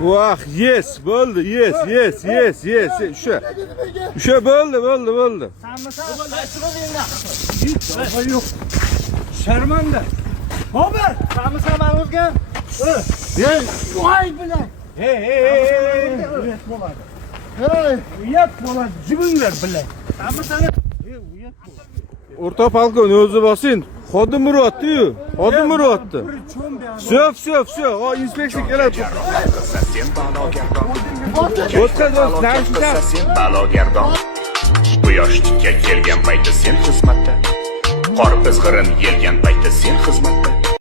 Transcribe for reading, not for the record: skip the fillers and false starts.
Vah, yes, bo'ldi, yes. O'sha bo'ldi. Yo'q. Sharmanda. Bobur, samsa o'zgan. Voy bilan. Uyat bo'ladi. Uyat bo'ladi, jibinglar bilan. Samsani. Uyat bo'ladi. O'rta polkovnik o'zi bosin. Xodim uryapti-yu. Все. O inspeksiya keladi. Sen balogardon. Quyosh tikka kelgan payti sen xizmatda. Qor izg'irin yelgan payti sen xizmatda.